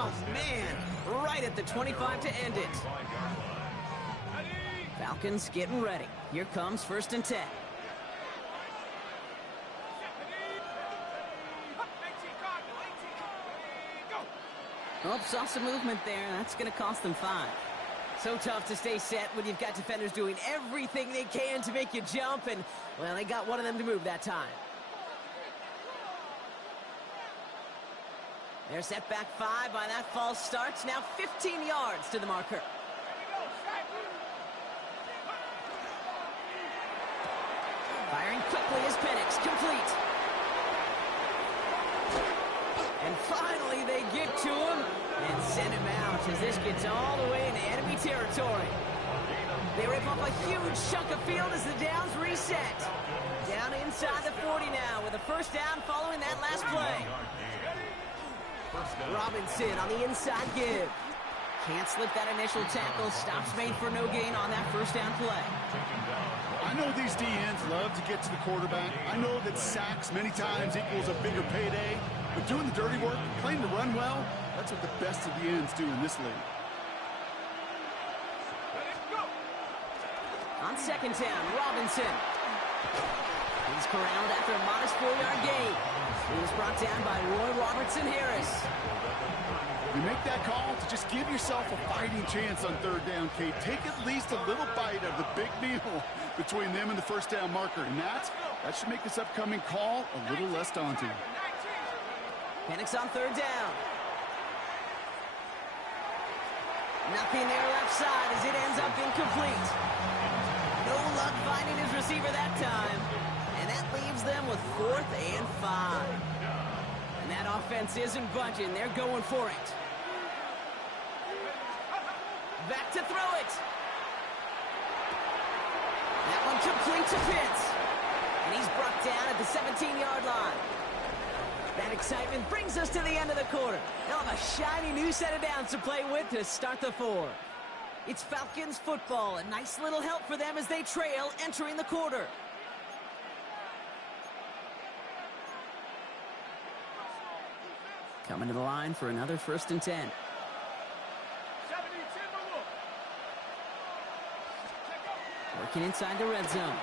Oh, man. Right at the 25 to end it. Falcons getting ready. Here comes 1st and 10. Oh, saw some movement there. That's going to cost them 5. So tough to stay set when you've got defenders doing everything they can to make you jump, and, well, they got one of them to move that time. They're set back 5 by that false start. Now 15 yards to the marker. Firing quickly is Penix, complete. And finally they get to him and send him out as this gets all the way into enemy territory. They rip off a huge chunk of field as the downs reset. Down inside the 40 now with a first down following that last play. Robinson on the inside give. Can't slip that initial tackle. Stops made for no gain on that first down play. I know these DNs love to get to the quarterback. I know that sacks many times equals a bigger payday. But doing the dirty work, playing to run well, that's what the best of the ends do in this league. On 2nd down, Robinson. He's corralled after a modest 4-yard gain. He was brought down by Roy Robertson Harris. You make that call to just give yourself a fighting chance on 3rd down, Kate. Take at least a little bite of the big meal between them and the first down marker. And that should make this upcoming call a little less daunting. Penix on 3rd down. Nothing there left side as it ends up incomplete. No luck finding his receiver that time. And that leaves them with 4th and 5. And that offense isn't budging. They're going for it. Back to throw it. That one complete to Pitts. And he's brought down at the 17-yard line. That excitement brings us to the end of the quarter. They'll have a shiny new set of downs to play with to start the 4. It's Falcons football. A nice little help for them as they trail entering the quarter. Coming to the line for another 1st and 10. Working inside the red zone.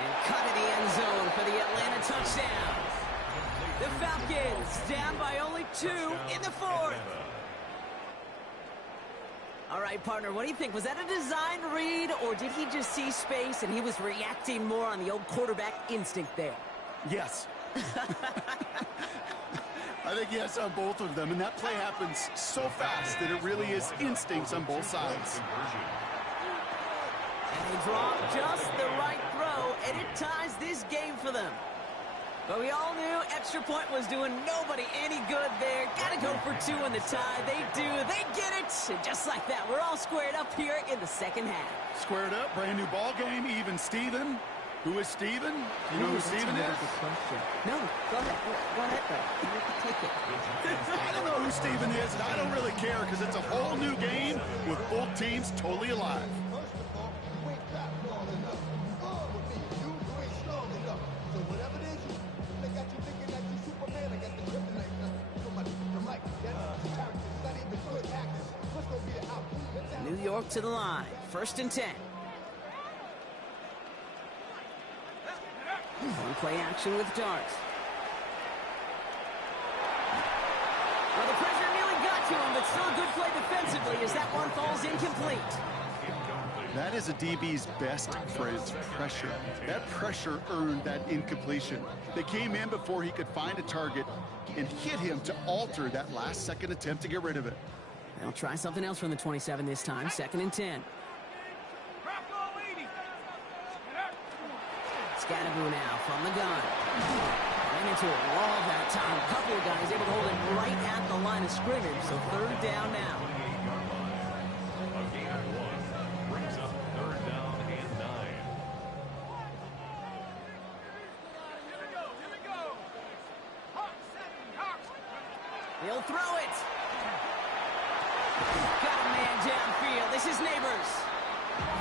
And cut in the end zone for the Atlanta touchdown. The Falcons down by only 2 in the 4th. All right, partner, what do you think? Was that a design read, or did he just see space and he was reacting more on the old quarterback instinct there? Yes. I think yes on both of them, and that play happens so fast that it really is instincts on both sides. And they draw just the right throw, and it ties this game for them. But we all knew extra point was doing nobody any good there. Got to go for 2 in the tie. They do. They get it. And just like that, we're all squared up here in the second half. Squared up, brand new ball game, even Steven. Who is Steven? You know who Steven is? No, go ahead. Go ahead, bro. You can take it. I don't know who Steven is, and I don't really care because it's a whole new game with both teams totally alive. New York to the line. 1st and 10. One play action with Darts. Well, the pressure nearly got to him, but still a good play defensively as that one falls incomplete. That is a DB's best friend, pressure. That pressure earned that incompletion. They came in before he could find a target and hit him to alter that last-second attempt to get rid of it. They'll try something else from the 27 this time. 2nd and 10. Scatteroo now from the gun. Ran into a wall that time. A couple of guys able to hold it right at the line of scrimmage. So 3rd down now. Brings up 3rd down and 9. He'll throw it. Got a man downfield. This is Neighbors.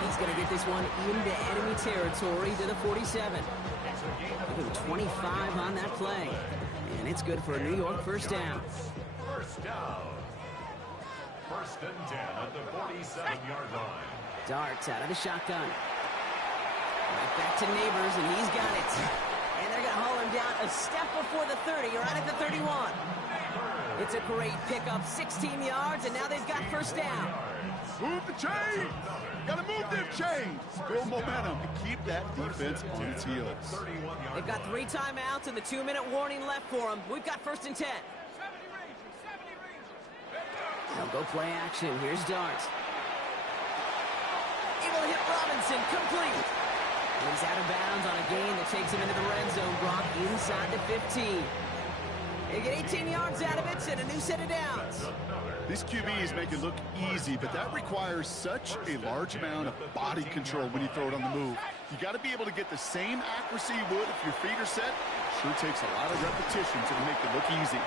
He's going to get this one into enemy territory to the 47. 25 on that play. And it's good for a New York first down. First down. First and 10 at the 47-yard line. Darts out of the shotgun. Right back to Neighbors, and he's got it. And they're going to haul him down a step before the 30, right at the 31. It's a great pickup, 16 yards, and now they've got first down. Move the chains! Gotta move them chains! Build momentum and keep that defense on its heels. They've got 3 timeouts and the 2-minute warning left for them. We've got first and 10. They'll go play action. Here's Dart. Able to hit Robinson, complete. And he's out of bounds on a gain that takes him into the red zone, Brock, inside the 15. They get 18 yards out of it and a new set of downs. These QBs make it look easy, but that requires such a large amount of body control when you throw it on the move. You got to be able to get the same accuracy you would if your feet are set. Sure takes a lot of repetition to make it look easy.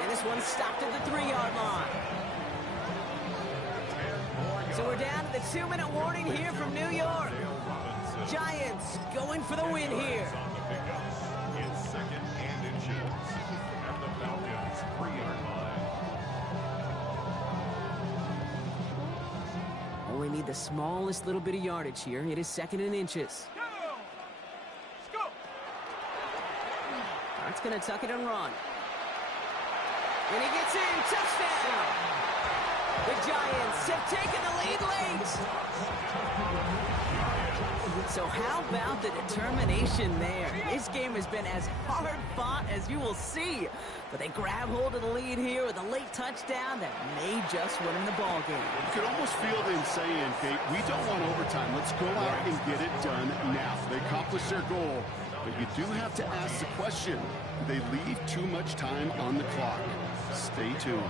And this one stopped at the 3-yard line. So we're down to the 2-minute warning here from New York. Giants going for the win here. It's second and inches at the Falcons' 3-yard line. Only need the smallest little bit of yardage here. It is second and inches. Dart's going to tuck it and run. And he gets in. Touchdown. The Giants have taken the lead late. So how about the determination there? This game has been as hard fought as you will see. But they grab hold of the lead here with a late touchdown that may just win them the ball game. You could almost feel them saying, Kate, we don't want overtime. Let's go out and get it done now. They accomplished their goal. But you do have to ask the question, do they leave too much time on the clock? Stay tuned.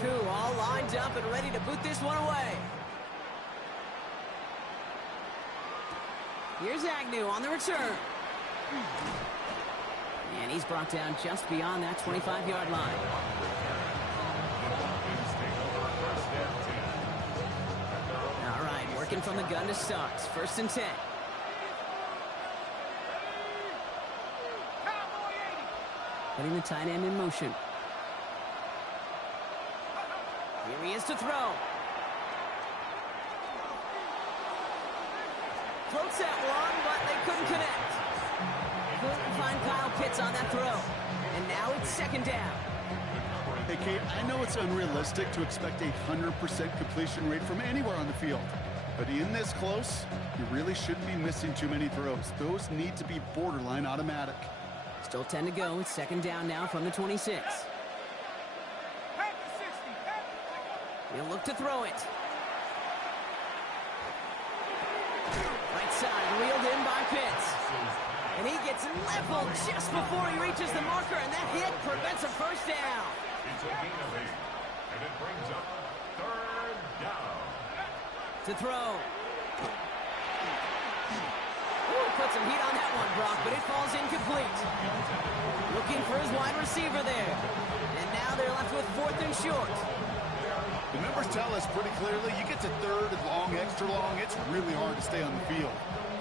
Koo all lined up and ready to boot this one away. Here's Agnew on the return. And he's brought down just beyond that 25-yard line. All right, working from the gun to start. First and 10. Putting the tight end in motion. Here he is to throw. Floats that one, but they couldn't connect. Couldn't find Kyle Pitts on that throw. And now it's second down. Hey, Kate, I know it's unrealistic to expect a 100% completion rate from anywhere on the field. But in this close, you really shouldn't be missing too many throws. Those need to be borderline automatic. Still 10 to go. It's second down now from the 26. He'll look to throw it. Right side, reeled in by Pitts. And he gets leveled just before he reaches the marker, and that hit prevents a first down. It's a gain of 8, and it brings up third down. To throw. Ooh, put some heat on that one, Brock, but it falls incomplete. Looking for his wide receiver there. And now they're left with fourth and short. The numbers tell us pretty clearly, you get to third and long, extra long, it's really hard to stay on the field.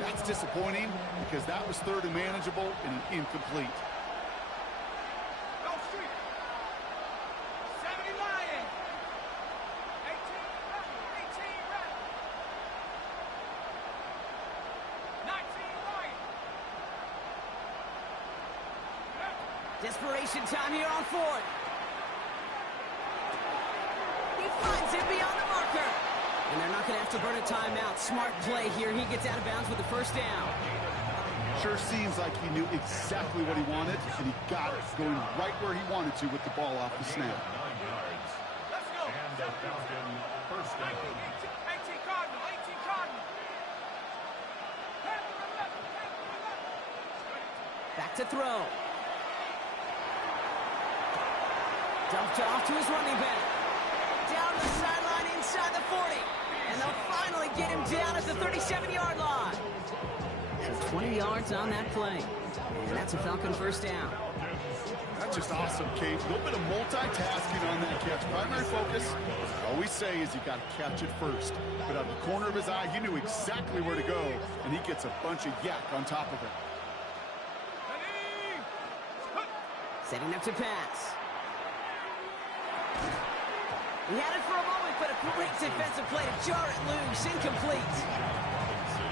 That's disappointing because that was third and manageable and an incomplete. Desperation time here on fourth. He finds it beyond the marker. And they're not going to have to burn a timeout. Smart play here. He gets out of bounds with the first down. Sure seems like he knew exactly what he wanted, and he got it, going right where he wanted to with the ball off the snap. 9 yards. Let's go. And the Falcon first down. 18 Cardinal, 18 Cardinal. Back to throw. Dumped off to his running back. Down the sideline inside the 40. And they'll finally get him down at the 37-yard line. So 20 yards on that play. And that's a Falcon first down. That's just awesome, Kate. A little bit of multitasking on that catch. Primary focus, I always say, is you got to catch it first. But out of the corner of his eye, he knew exactly where to go, and he gets a bunch of yak on top of it. Setting up to pass. He had it for a moment, but a great defensive play to jar it loose. Incomplete.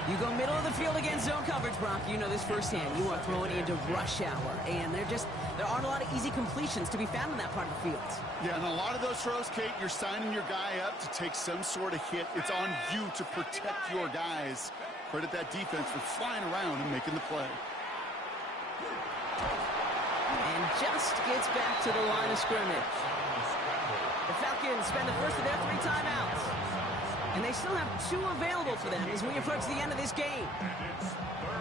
You go middle of the field against zone coverage, Brock. You know this firsthand. You are throwing into rush hour, and there aren't a lot of easy completions to be found in that part of the field. Yeah, and a lot of those throws, Kate, you're signing your guy up to take some sort of hit. It's on you to protect your guys. Credit that defense for flying around and making the play. And just gets back to the line of scrimmage. The Falcons spend the first of their 3 timeouts. And they still have 2 available for them as we approach the end of this game.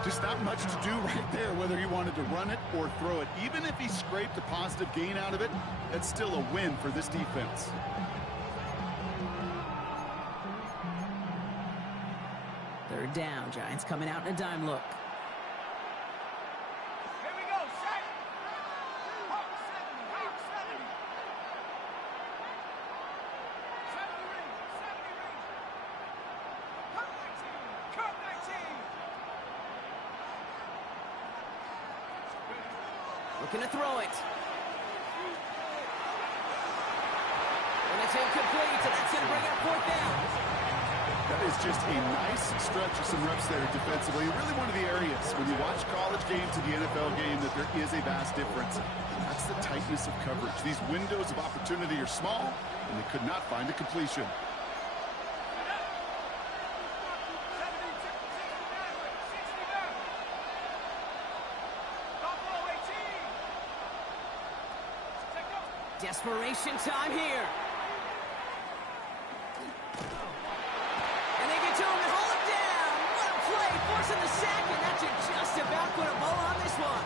Just not much to do right there, whether he wanted to run it or throw it. Even if he scraped a positive gain out of it, that's still a win for this defense. Third down, Giants coming out in a dime look. Here we go, set. Hawk 70, Hawk 70. 70 ring, 70 ring. Cut 19, Looking to throw it. And it's incomplete, so that's going to bring up 4th down. That is just a nice stretch of some reps there defensively. Really one of the areas when you watch college game to the NFL game that there is a vast difference. That's the tightness of coverage. These windows of opportunity are small, and they could not find a completion. 70, 69. Desperation time here. And they get to him and hold him down. What a play, forcing the sack, and that should just about put a bow on this one.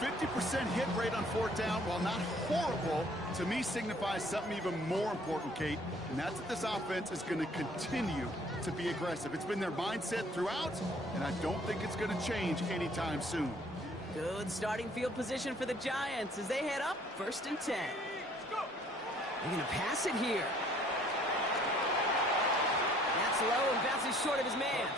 50% hit rate on 4th down, while not horrible, to me signifies something even more important, Kate, and that's that this offense is going to continue to be aggressive. It's been their mindset throughout, and I don't think it's going to change anytime soon. Good starting field position for the Giants as they head up 1st and 10. They're going to pass it here. That's low and bounces short of his man.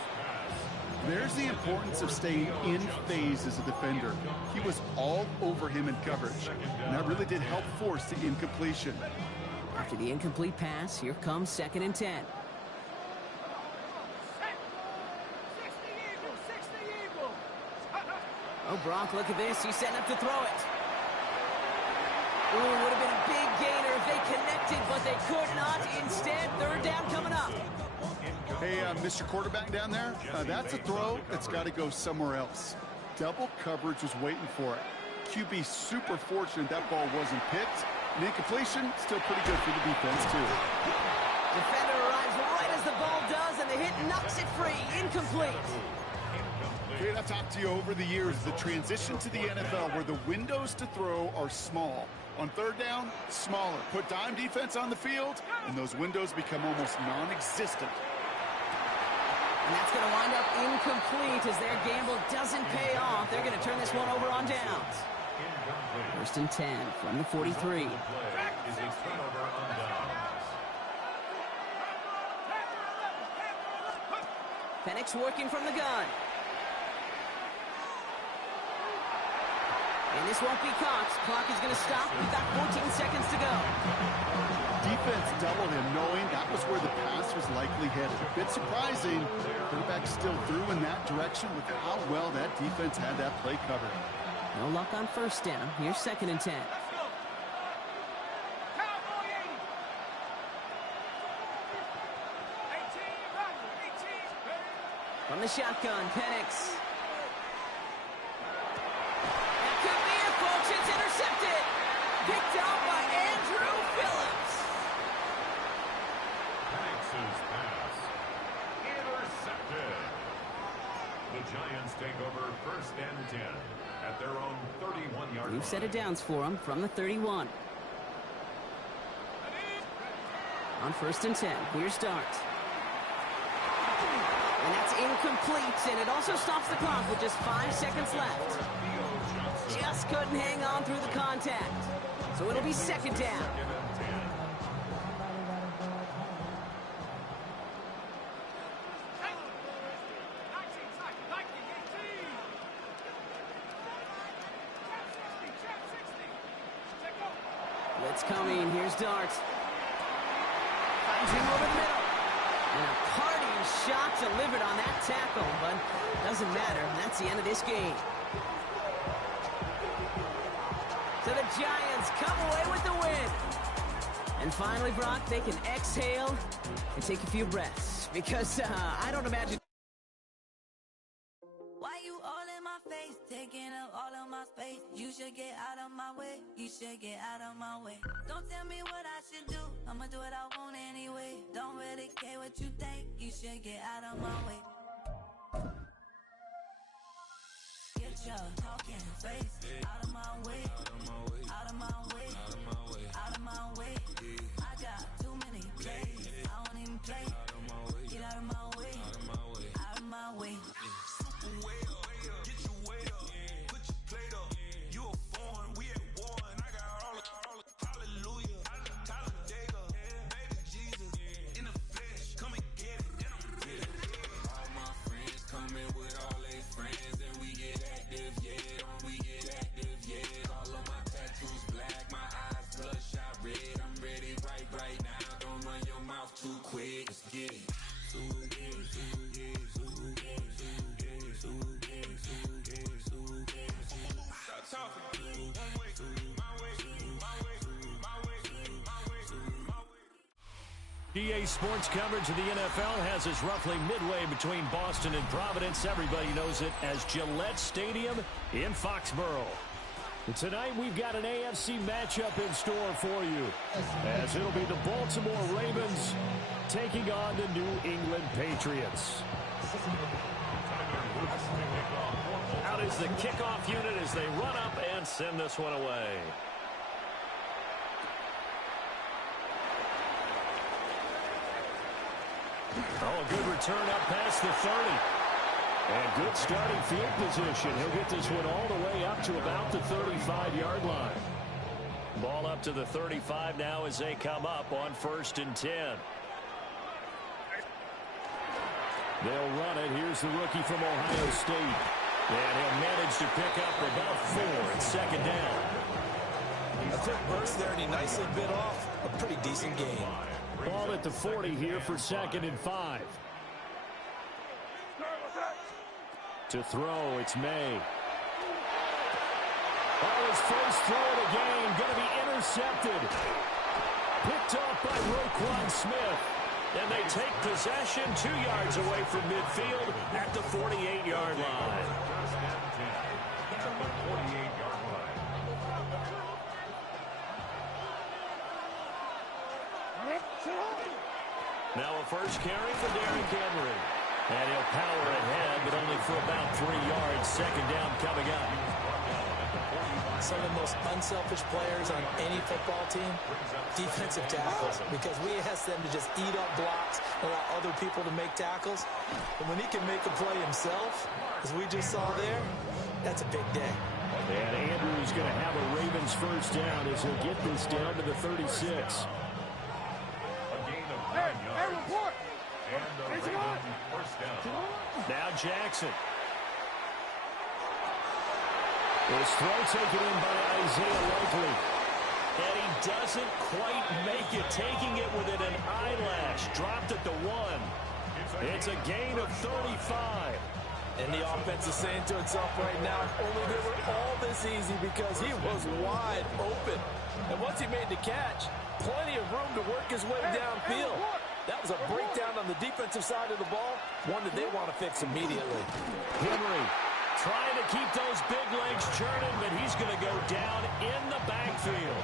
There's the importance of staying in phase as a defender. He was all over him in coverage, and that really did help force the incompletion. After the incomplete pass, here comes 2nd and 10. 60 Eagles, 60 Eagles. Oh, Brock, look at this. He's setting up to throw it. Ooh, would have been a big gainer if they connected, but they could not. Instead, 3rd down coming up. Hey, Mr. Quarterback down there, that's a throw that's got to go somewhere else. Double coverage was waiting for it. QB super fortunate that ball wasn't picked. And incompletion, still pretty good for the defense, too. Defender arrives right as the ball does, and the hit knocks it free. Incomplete. Kate, I've talked to you over the years, the transition to the NFL where the windows to throw are small. On 3rd down, smaller. Put dime defense on the field, and those windows become almost non-existent. And that's going to wind up incomplete as their gamble doesn't pay off. They're going to turn this one over on downs. 1st and 10 from the 43. Penix working from the gun. And this won't be caught. Clock is going to stop. We've got 14 seconds to go. Defense doubled him, knowing that was where the pass was likely headed. A bit surprising. Quarterback still threw in that direction with how well that defense had that play covered. No luck on 1st down. Here's 2nd and 10. Cowboy 80. 18. From the shotgun, Penix. That could be it, folks. It's intercepted. Picked out by Andrew Phillips. Penix's pass. Intercepted. The Giants take over 1st and 10 at their own 31-yard line. We've set it downs for him from the 31. On 1st and 10, here's start. And that's incomplete, and it also stops the clock with just 5 seconds left. Just couldn't hang on through the contact. So it'll be 2nd down. blitz coming. Here's Darts. Finds him over the middle. And a parting shot delivered on that tackle, but doesn't matter. That's the end of this game. So the Giants come away with the win. And finally, Brock, they can exhale and take a few breaths. Because I don't imagine... Why you all in my face, taking up all of my space? You should get out of my way, you should get out of my way. Don't tell me what I should do, I'ma do what I want anyway. Don't really care what you think, you should get out of my way. Get your talking face out of my way, out of my way, out of my way. I got too many plays, I won't even play. Get out of my way, out of my way. EA Sports coverage of the NFL has us roughly midway between Boston and Providence. Everybody knows it as Gillette Stadium in Foxborough. And tonight we've got an AFC matchup in store for you, as it'll be the Baltimore Ravens taking on the New England Patriots. Out is the kickoff unit as they run up and send this one away. Oh, a good return up past the 30. And good starting field position. He'll get this one all the way up to about the 35-yard line. Ball up to the 35 now as they come up on 1st and 10. They'll run it. Here's the rookie from Ohio State. And he'll manage to pick up about 4 at 2nd down. A quick burst there, and he nicely bit off a pretty decent game. Ball at the 40 here for 2nd and 5. To throw, it's May. Oh, his first throw of the game, going to be intercepted. Picked off by Roquan Smith. And they take possession 2 yards away from midfield at the 48-yard line. Now a first carry for Derrick Henry. And he'll power ahead, but only for about 3 yards. 2nd down coming up. Some of the most unselfish players on any football team, defensive tackles, because we ask them to just eat up blocks, allow other people to make tackles. And when he can make a play himself, as we just saw there, that's a big day. And Andrews going to have a Ravens first down as he'll get this down to the 36. Now Jackson. This throw taken in by Isaiah Likely. And he doesn't quite make it, taking it within an eyelash. Dropped at the 1. It's a gain of 35. And the offense is saying to itself right now, only they were all this easy because he was wide open. And once he made the catch, plenty of room to work his way downfield. That was a breakdown on the defensive side of the ball, one that they want to fix immediately. Henry trying to keep those big legs churning, but he's going to go down in the backfield.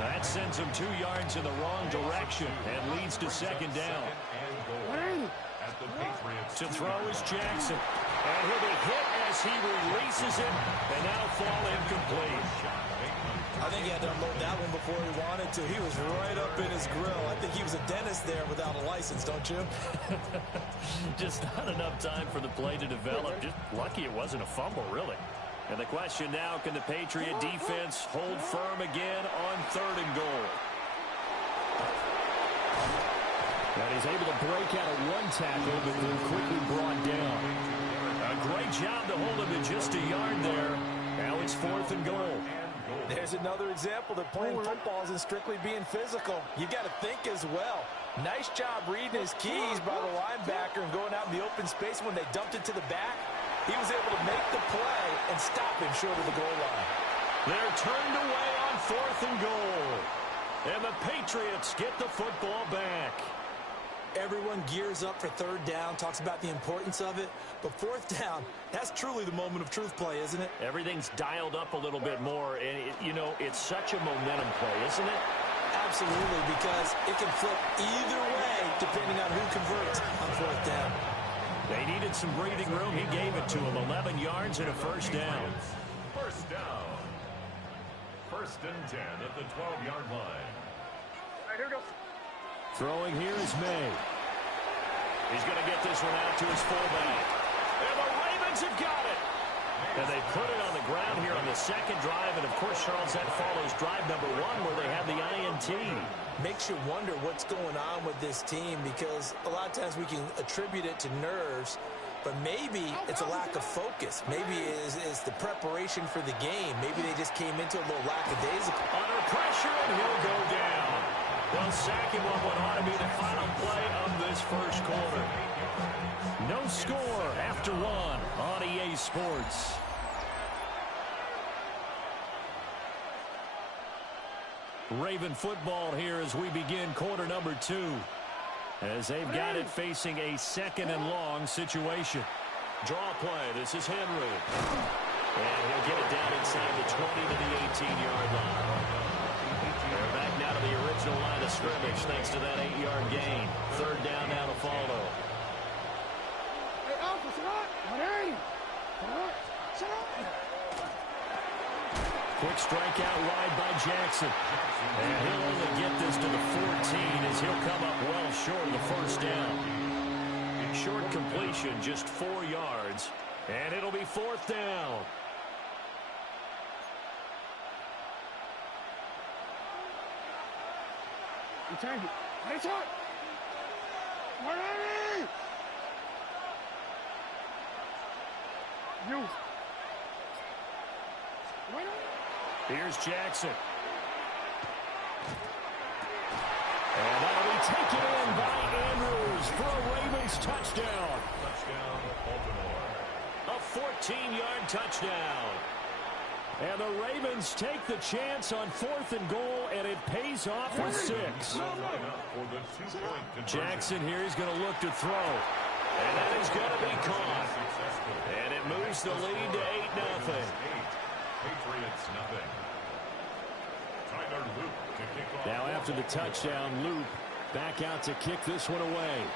That sends him 2 yards in the wrong direction and leads to 2nd down. To throw is Jackson. And he'll be hit as he releases it, and that'll fall incomplete. I think he had to unload that one before he wanted to. He was right up in his grill. I think he was a dentist there without a license, don't you? Just not enough time for the play to develop. Just lucky it wasn't a fumble, really. And the question now, can the Patriot defense hold firm again on 3rd and goal? And he's able to break out of one tackle, but then quickly brought down. A great job to hold him to just a yard there. Now it's 4th and goal. goal. There's another example that playing football isn't strictly being physical. You got to think as well. Nice job reading his keys by the linebacker and going out in the open space. When they dumped it to the back, he was able to make the play and stop him short of the goal line. They're turned away on 4th and goal. And the Patriots get the football back. Everyone gears up for 3rd down, talks about the importance of it. But 4th down, that's truly the moment of truth play, isn't it? Everything's dialed up a little bit more. And, it's such a momentum play, isn't it? Absolutely, because it can flip either way depending on who converts on 4th down. They needed some breathing room. He gave it to them. 11 yards and a first down. First down. 1st and 10 at the 12-yard line. All right, here we go. Throwing here is May. He's going to get this one out to his fullback. And the Ravens have got it. And they put it on the ground here on the 2nd drive. And, of course, Charles, that follows drive number 1 where they had the INT. Makes you wonder what's going on with this team, because a lot of times we can attribute it to nerves, but maybe it's a lack of focus. Maybe it's the preparation for the game. Maybe they just came into a little lackadaisical. Under pressure, and he'll go down. They'll sack him on what ought to be the final play of this first quarter. No score after 1 on EA Sports. Raven football here as we begin quarter number 2. As they've got it facing a 2nd and long situation. Draw play. This is Henry. And he'll get it down inside the 20 to the 18-yard line. They're back now to the original line of scrimmage thanks to that 8-yard gain. 3rd down now to follow. Hey, Alpha, sit up. 180. Sit up. Quick strike out wide by Jackson. And he'll only get this to the 14 as he'll come up well short of the first down. Short completion, just 4 yards. And it'll be 4th down. You take it. Heads up. 180. You. 180. Here's Jackson. And that'll be taken in by Andrews for a Ravens touchdown. Touchdown, Baltimore. A 14-yard touchdown. And the Ravens take the chance on 4th and goal, and it pays off with 6. Jackson here is going to look to throw. And that is going to be caught. And it moves the lead to 8-0. Patriots nothing. Tyler Loop to kick off. Now after the touchdown, Loop back out to kick this one away.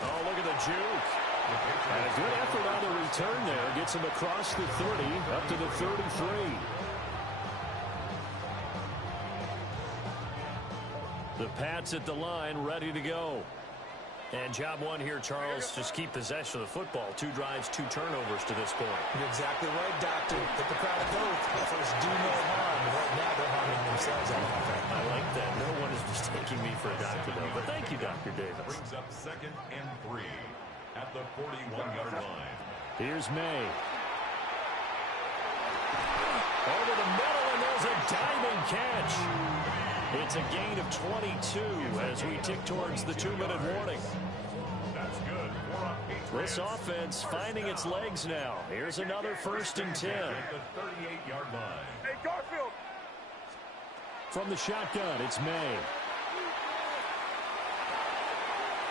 Oh, look at the juke. And a good effort on the return there. Gets him across the 30, up to the 33. The Pats at the line, ready to go. And job 1 here, Charles, just keep possession of the football. 2 drives, 2 turnovers to this point. You're exactly right, Doctor. Hippocratic oath. Efforts do no harm. And right now they're harming themselves out of that. I like that. No one is mistaking me for a doctor, though. But thank you, Dr. Davis. Brings up 2nd and 3 at the 41-yard line. Here's May. Over the middle, and there's a diving catch. It's a gain of 22 as we tick towards the 2-minute warning. That's good for a Patriots. This offense finding its legs now. Here's another 1st and 10. At the 38-yard line. Hey, Garfield. From the shotgun, it's May.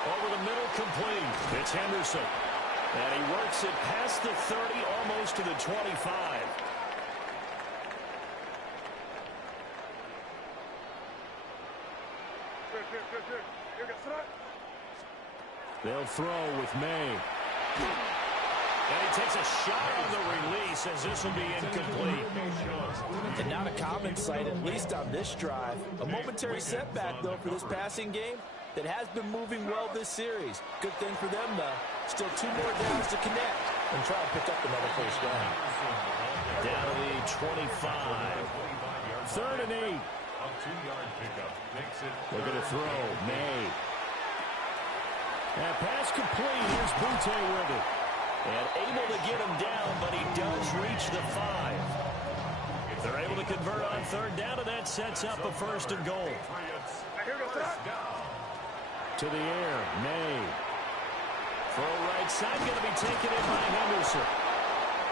Over the middle, complete. It's Henderson. And he works it past the 30, almost to the 25. They'll throw with May. And he takes a shot on the release as this will be incomplete. And not a common sight, at least on this drive. A momentary setback, though, for this passing game that has been moving well this series. Good thing for them, though. Still 2 more downs to connect and try to pick up another first down. Down to the 25. 3rd and 8. A 2-yard pickup makes it. They're going to throw. May. That pass complete. Here's Butte with it. And able to get him down, but he does reach the 5. They're able to convert on third down, and that sets up a first and goal. To the air, May. Throw right side, going to be taken in by Henderson.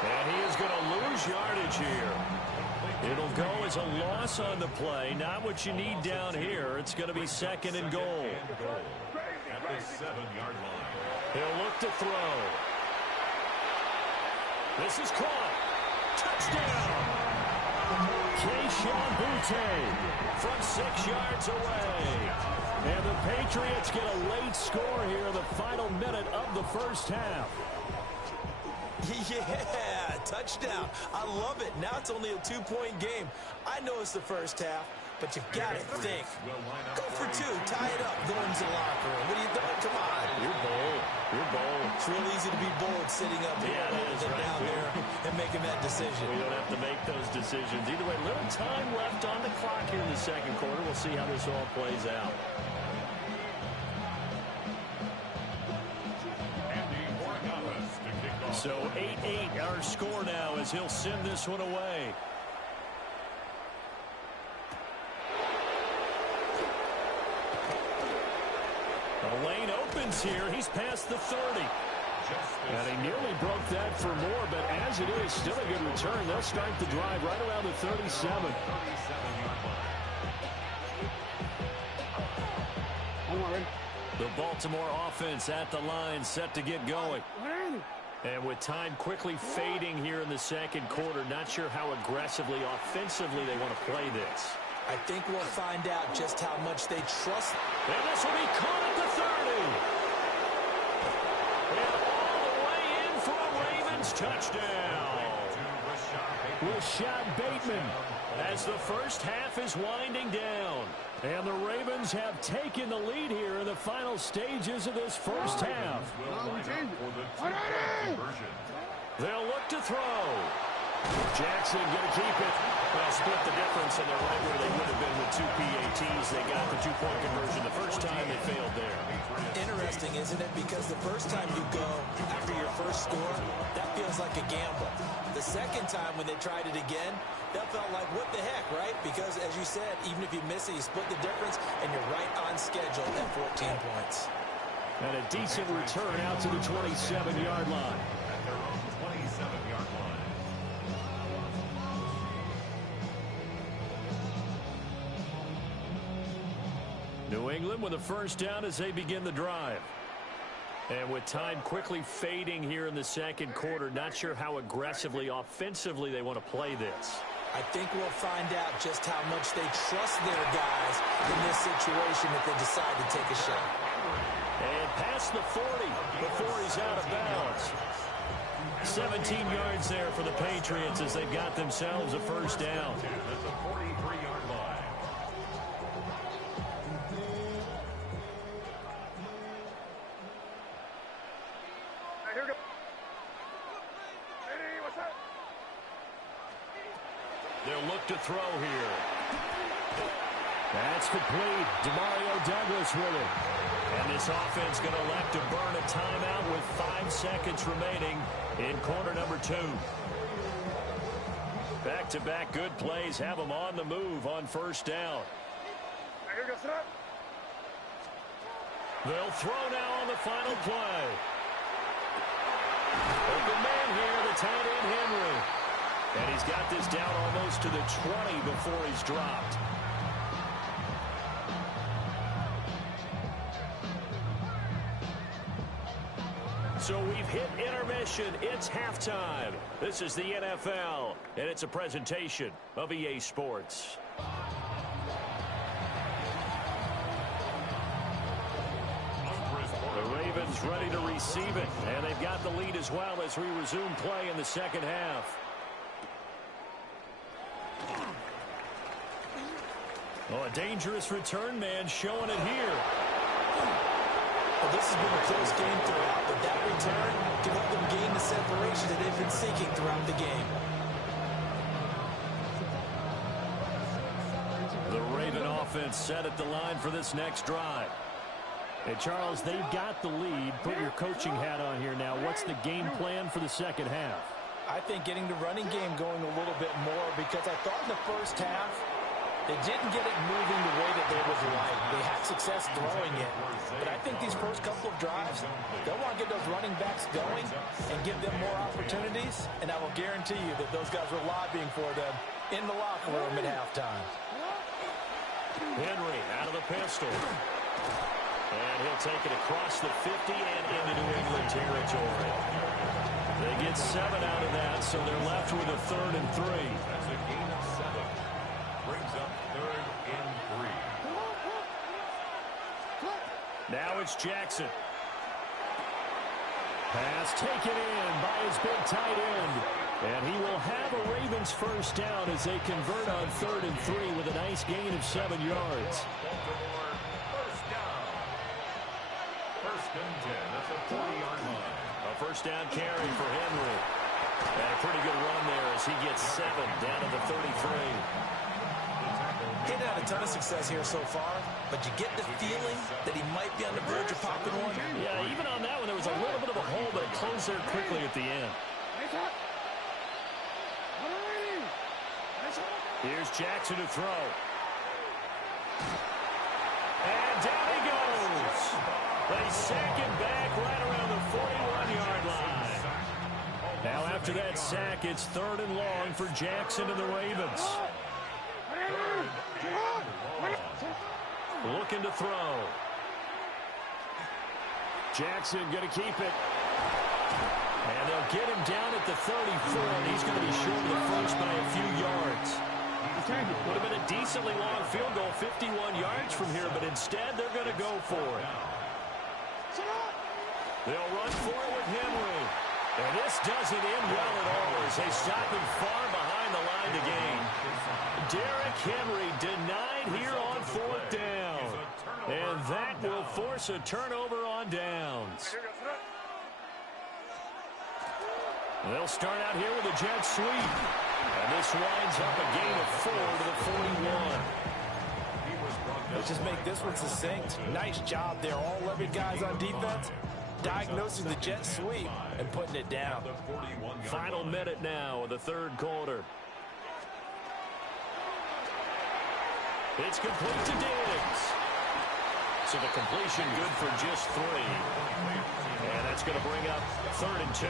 And he is going to lose yardage here. It'll go as a loss on the play. Not what you need down here. It's going to be second and goal. At the 7-yard line. He'll look to throw. This is caught. Touchdown. Kayshon Boutte from 6 yards away. And the Patriots get a late score here in the final minute of the first half. Yeah, touchdown. I love it. Now it's only a 2-point game. I know it's the first half, but you got to think. Go for 2. Tie it up. Go into the locker room. What are you doing? Come on. You're bold. You're bold. It's real easy to be bold sitting up here down there and making that decision. We don't have to make those decisions. Either way, little time left on the clock here in the second quarter. We'll see how this all plays out. So 8-8 our score now as he'll send this one away. The lane opens here. He's past the 30. And he nearly broke that for more, but as it is, still a good return. They'll start the drive right around the 37. The Baltimore offense at the line, set to get going. And with time quickly fading here in the second quarter, not sure how aggressively, offensively they want to play this. I think we'll find out just how much they trust. And this will be caught at the 30. And all the way in for a Ravens touchdown. Rashad Bateman as the first half is winding down. And the Ravens have taken the lead here in the final stages of this first half. They'll look to throw. Jackson going to keep it. Well, split the difference, and they're right where they would have been with 2 PATs. They got the 2-point conversion the first time. They failed there. Interesting, isn't it? Because the first time you go after your first score, that feels like a gamble. The second time when they tried it again, that felt like, what the heck, right? Because, as you said, even if you miss it, you split the difference, and you're right on schedule at 14 points. And a decent return out to the 27-yard line. At their own 27-yard line. New England with a first down as they begin the drive. And with time quickly fading here in the second quarter, not sure how aggressively, offensively they want to play this. I think we'll find out just how much they trust their guys in this situation if they decide to take a shot. And past the 40 before he's out of bounds. 17 yards there for the Patriots as they've got themselves a first down. At the 43-yard line. They'll look to throw here. That's complete. Demario Douglas with it. And this offense going to elect to burn a timeout with 5 seconds remaining in quarter number 2. Back-to-back good plays have them on the move on first down. They'll throw now on the final play. Open man here, the tight end Henry. And he's got this down almost to the 20 before he's dropped. So we've hit intermission. It's halftime. This is the NFL, and it's a presentation of EA Sports. The Ravens ready to receive it, and they've got the lead as well as we resume play in the second half. Oh, a dangerous return man showing it here. Well, this has been a close game throughout, but that return can help them gain the separation that they've been seeking throughout the game. The Raven offense set at the line for this next drive. And, Charles, they've got the lead. Put your coaching hat on here now. What's the game plan for the second half? I think getting the running game going a little bit more, because I thought in the first half they didn't get it moving the way that they would like. They had success throwing it. But I think these first couple of drives, they'll want to get those running backs going and give them more opportunities. And I will guarantee you that those guys were lobbying for them in the locker room at halftime. Henry out of the pistol. And he'll take it across the 50 and into New England territory. They get 7 out of that, so they're left with a 3rd and 3. That's a gain of 7. Brings up 3rd and 3. Now it's Jackson. Pass taken in by his big tight end. And he will have a Ravens first down as they convert on 3rd and 3 with a nice gain of 7 yards. Baltimore, first down. 1st and 10 at the 40-yard line. A first down carry for Henry. And a pretty good run there as he gets 7 down to the 33. He had a ton of success here so far, but you get the feeling that he might be on the verge of popping one. Yeah, even on that one, there was a little bit of a hole, but it closed there quickly at the end. Here's Jackson to throw. And down he goes. They sack him back right around the 41-yard line. Now after that sack, it's 3rd and long for Jackson and the Ravens. Looking to throw. Jackson going to keep it. And they'll get him down at the 34, and he's going to be short of the first by a few yards. Would have been a decently long field goal, 51 yards from here, but instead they're going to go for it. They'll run for it with Henry. And this doesn't end well at all as they stop him far behind the line to gain. Derrick Henry denied here on 4th down. And that will force a turnover on downs. They'll start out here with a jet sweep. And this winds up a gain of 4 to the 41. Let's just make this one succinct. Nice job there. All 11 guys on defense diagnosing the jet sweep and putting it down. Final minute now of the 3rd quarter. It's complete to Diggs. So the completion good for just 3. And that's going to bring up 3rd and 2.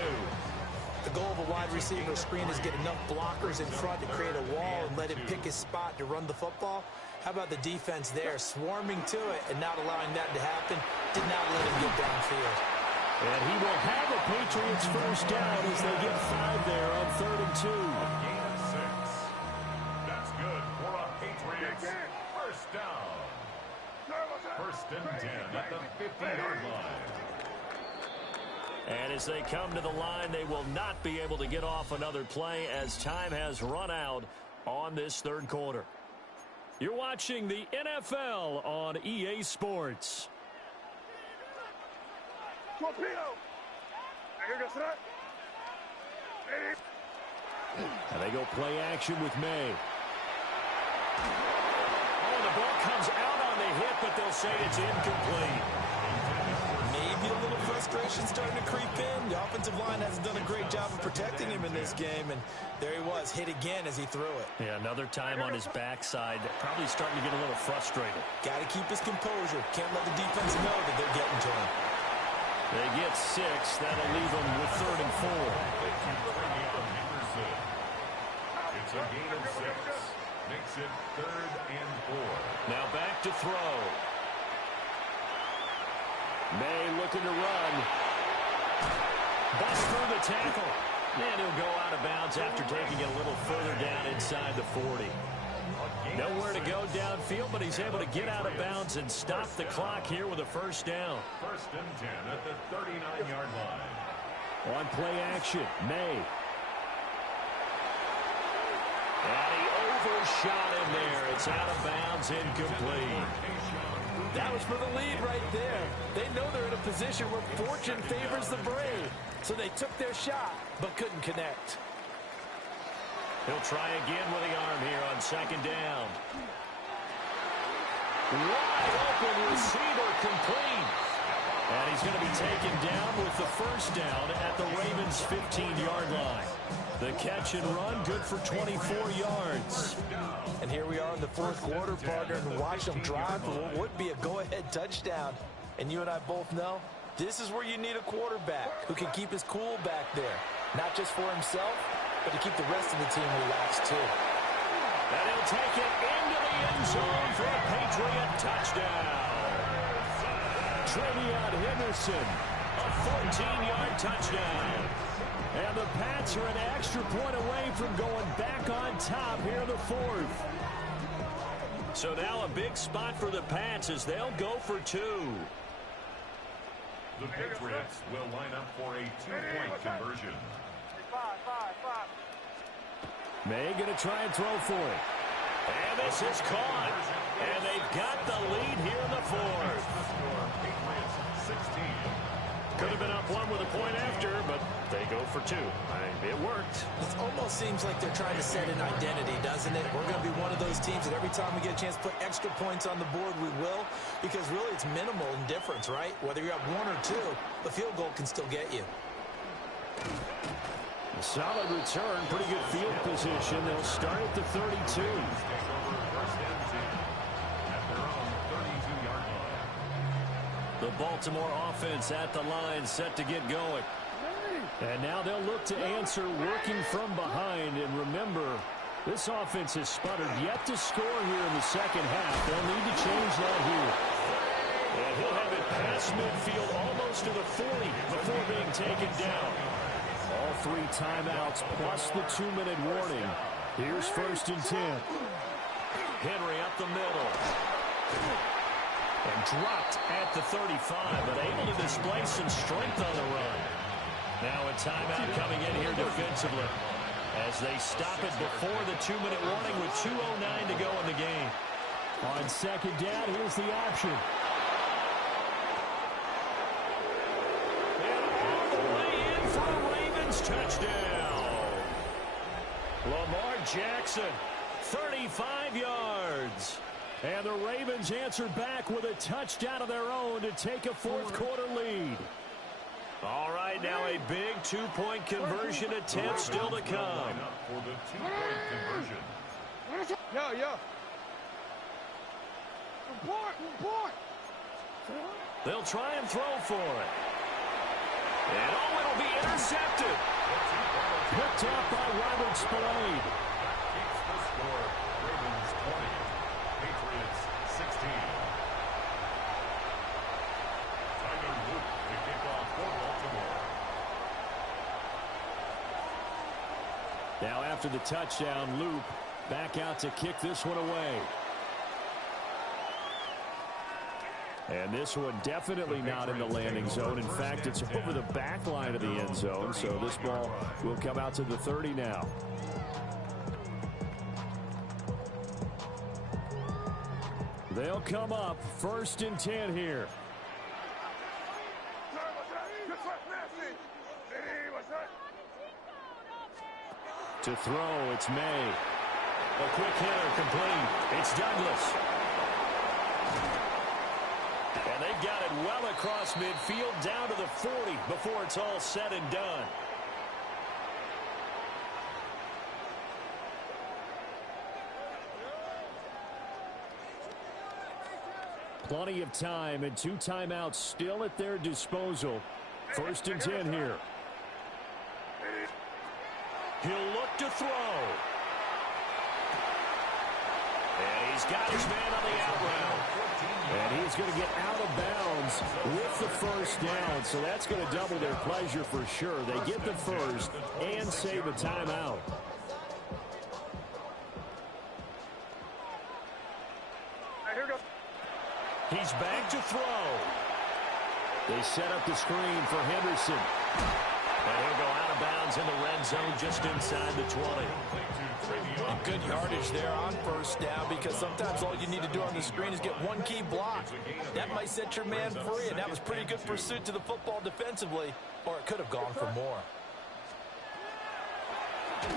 The goal of a wide receiver screen is get enough blockers in front to create a wall and let him pick his spot to run the football. How about the defense there, swarming to it and not allowing that to happen? Did not let him get downfield. And he will have a Patriots first down as they get 5 there on 3rd and 2. Gain of 6. That's good for a Patriots first down. 1st and 10 at the 50-yard line. And as they come to the line, they will not be able to get off another play as time has run out on this 3rd quarter. You're watching the NFL on EA Sports. And they go play action with May. Oh, the ball comes out on the hit, but they'll say it's incomplete. Maybe a little frustration starting to creep in. The offensive line hasn't done a great job of protecting him in this game, and there he was, hit again as he threw it. Yeah, another time on his backside, probably starting to get a little frustrated. Got to keep his composure. Can't let the defense know that they're getting to him. They get 6. That'll leave them with 3rd and 4. It's a gain of 6. Makes it 3rd and 4. Now back to throw. May looking to run. Bust through the tackle. And he'll go out of bounds after taking it a little further down inside the 40. Nowhere to go downfield, but he's able to get out of bounds and stop the clock here with a first down. 1st and 10 at the 39-yard line. On play action, May. And he overshot him there. It's out of bounds, incomplete. That was for the lead right there. They know they're in a position where fortune favors the brave. So they took their shot, but couldn't connect. He'll try again with the arm here on 2nd down. Wide open receiver complete. be taken down with the first down at the Ravens' 15-yard line. The catch and run, good for 24 yards. And here we are in the fourth quarter, partner, and watch them drive for what would be a go-ahead touchdown. And you and I both know this is where you need a quarterback who can keep his cool back there. Not just for himself, but to keep the rest of the team relaxed, too. And he'll take it into the end zone for a Patriot touchdown. Travion Henderson, a 14-yard touchdown. And the Pats are an extra point away from going back on top here in the fourth. So now a big spot for the Pats as they'll go for two. The Patriots will line up for a two-point conversion. May going to try and throw for it. And this is caught. And they've got the lead here in the fourth. Patriots 16. Could have been up one with a point after, but they go for two. It worked. It almost seems like they're trying to set an identity, doesn't it? We're going to be one of those teams that every time we get a chance to put extra points on the board, we will. Because really it's minimal in difference, right? Whether you're up one or two, the field goal can still get you. A solid return, pretty good field position. They'll start at the 32. The Baltimore offense at the line, set to get going. And now they'll look to answer working from behind. And remember, this offense has sputtered, yet to score here in the second half. They'll need to change that here. And he'll have it past midfield, almost to the 40 before being taken down. All three timeouts plus the 2-minute warning. Here's 1st and 10. Henry up the middle. And dropped at the 35, but able to display some strength on the run. Now a timeout coming in here defensively as they stop it before the 2-minute warning with 2:09 to go in the game. On second down, here's the option. And all the way in for a Ravens touchdown. Lamar Jackson, 35 yards. And the Ravens answered back with a touchdown of their own to take a fourth-quarter lead. All right, now a big two-point conversion attempt still to come. For the two-point conversion. Yo. Report. They'll try and throw for it. And it'll be intercepted. Picked up by Robert Spillane. Keeps the score. Ravens 20. Patriots 16. Tyler Luke to kick off for Baltimore. Now after the touchdown, Luke back out to kick this one away. And this one definitely not in the landing zone. In fact, it's over the back line of the end zone. So this ball will come out to the 30 now. They'll come up 1st and 10 here. To throw, it's May. A quick hitter complete. It's Douglas. And they've got it well across midfield down to the 40 before it's all said and done. Plenty of time and 2 timeouts still at their disposal. 1st and 10 here. He'll look to throw. And he's got his man on the out route. And he's going to get out of bounds with the first down. So that's going to double their pleasure for sure. They get the first and save a timeout. He's back to throw. They set up the screen for Henderson. And he'll go out of bounds in the red zone just inside the 20. And good yardage there on first down, because sometimes all you need to do on the screen is get one key block. That might set your man free, and that was pretty good pursuit to the football defensively, or it could have gone for more. A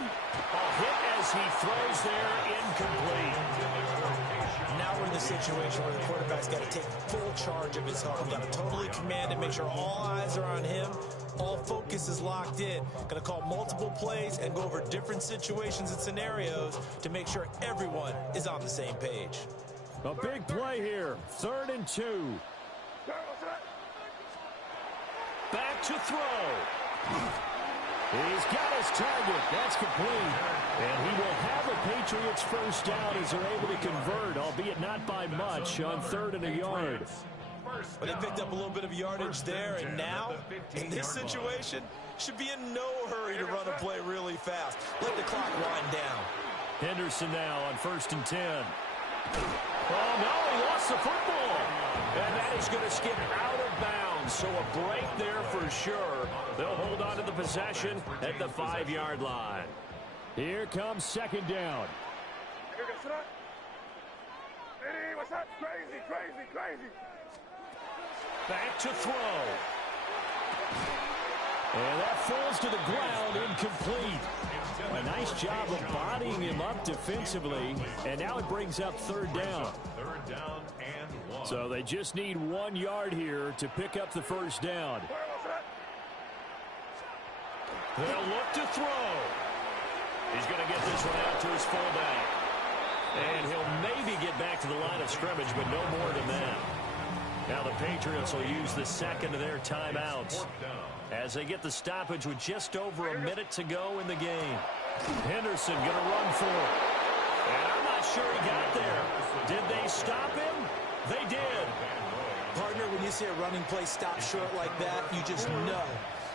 hit as he throws there, incomplete. Now we're in in the situation where the quarterback's got to take full charge of his home. Got to totally command it, make sure all eyes are on him. All focus is locked in. Going to call multiple plays and go over different situations and scenarios to make sure everyone is on the same page. A big play here. 3rd and 2. Back to throw. He's got his target. That's complete. And he will have a Patriots first down as they're able to convert, albeit not by much, on 3rd and a yard. But they picked up a little bit of yardage there, and now, in this situation, should be in no hurry to run a play really fast. Let the clock wind down. Henderson now on 1st and 10. Oh, no, he lost the football. And that is going to skip out of bounds. So a break there for sure. They'll hold on to the possession at the 5-yard line. Here comes 2nd down. What's up? Crazy, crazy, crazy. Back to throw. And that falls to the ground, incomplete. A nice job of bodying him up defensively. And now it brings up 3rd down. 3rd down and 1. So they just need 1 yard here to pick up the first down. They'll look to throw. He's going to get this one out to his fullback. And he'll maybe get back to the line of scrimmage, but no more than that. Now the Patriots will use the second of their timeouts as they get the stoppage with just over a minute to go in the game. Henderson going to run for it. And I'm not sure he got there. Did they stop him? They did. Partner, when you see a running play stop short like that, you just know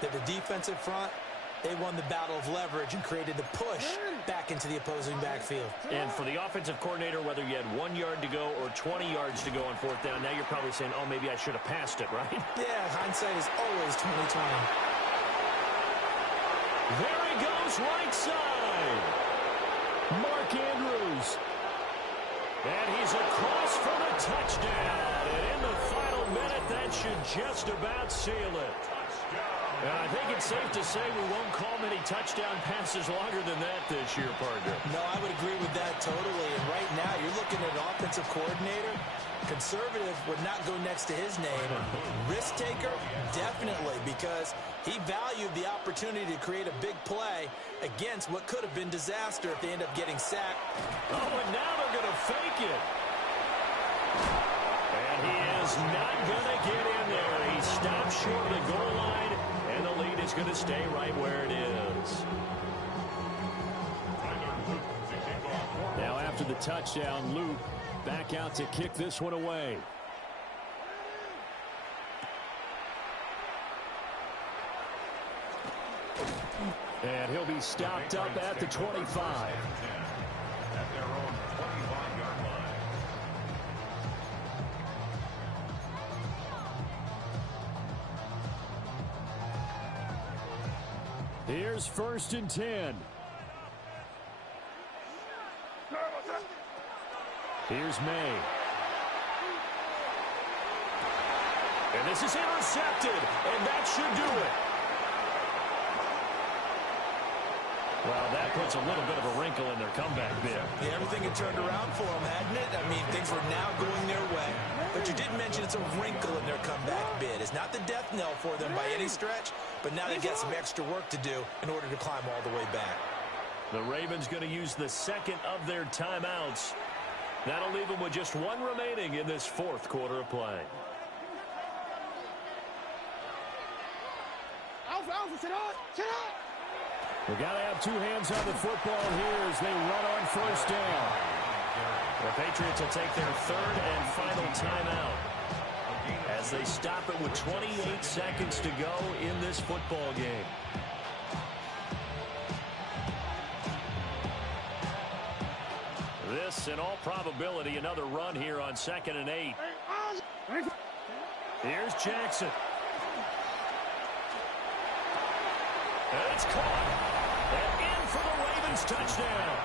that the defensive front, they won the battle of leverage and created the push back into the opposing backfield. And for the offensive coordinator, whether you had 1 yard to go or 20 yards to go on 4th down, now you're probably saying, oh, maybe I should have passed it, right? Yeah, hindsight is always 20/20. There he goes, right side. Mark Andrews. And he's across for the touchdown. And in the final minute, that should just about seal it. And I think it's safe to say we won't call many touchdown passes longer than that this year, partner. No, I would agree with that totally. And right now, you're looking at an offensive coordinator. Conservative would not go next to his name. Risk taker, definitely, because he valued the opportunity to create a big play against what could have been disaster if they end up getting sacked. Oh, and now they're going to fake it. And he is not going to get in there. He stops short of the goal line, and the lead is going to stay right where it is. Now after the touchdown, Luke back out to kick this one away. And he'll be stopped up at the 25. At their own 25-yard line. Here's 1st and 10. Here's May. And this is intercepted, and that should do it. Well, that puts a little bit of a wrinkle in their comeback bid. Yeah, everything had turned around for them, hadn't it? I mean, things were now going their way. But you did mention it's a wrinkle in their comeback bid. It's not the death knell for them by any stretch, but now they've got some extra work to do in order to climb all the way back. The Ravens going to use the second of their timeouts. That'll leave them with just one remaining in this 4th quarter of play. We got to have 2 hands on the football here as they run on 1st down. The Patriots will take their 3rd and final timeout as they stop it with 28 seconds to go in this football game. This, in all probability, another run here on 2nd and 8. Here's Jackson. And it's caught. And in for the Ravens touchdown.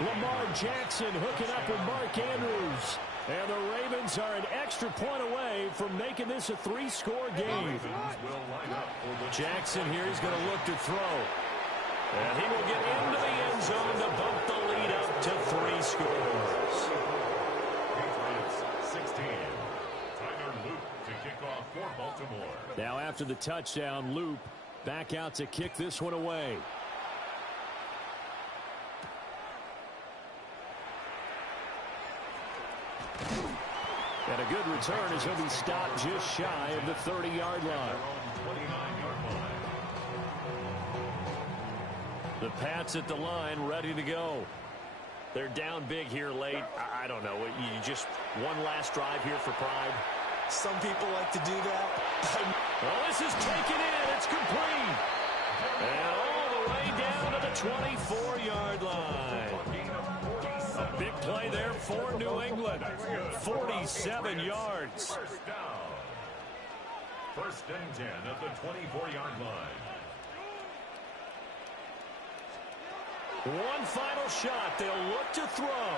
Lamar Jackson hooking up with Mark Andrews. And the Ravens are an extra point away from making this a 3-score game. Jackson here is going to look to throw. And he will get into the end zone to bump the lead up to 3 scores. Baltimore. Now after the touchdown, Loop back out to kick this one away. And a good return as he'll be stopped just shy of the 30-yard line. 29-yard line. The Pats at the line, ready to go. They're down big here late. I don't know. You just one last drive here for pride. Some people like to do that. Well, this is taken in. It's complete. And all the way down to the 24-yard line. A big play there for New England. 47 yards. First down. First and 10 at the 24-yard line. One final shot. They'll look to throw.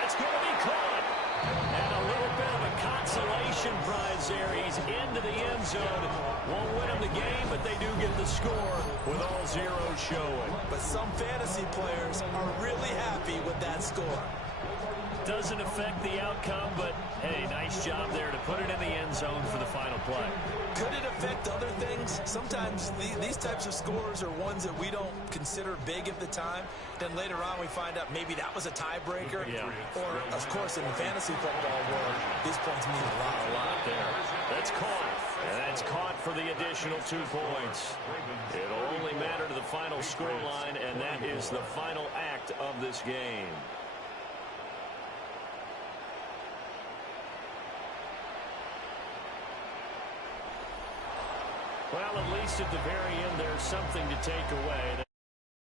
That's going to be caught. And a little bit of a consolation prize there. He's into the end zone. Won't win him the game, but they do get the score with all zeros showing. But some fantasy players are really happy with that score. Doesn't affect the outcome, but hey, nice job there to put it in the end zone for the final play. Could it affect other things? Sometimes these types of scores are ones that we don't consider big at the time. Then later on we find out maybe that was a tiebreaker. Yeah. Or, of course, in the fantasy football world, these points mean a lot there. That's caught. And that's caught for the additional 2 points. It'll only matter to the final score line, and that is the final act of this game. Well, at least at the very end, there's something to take away.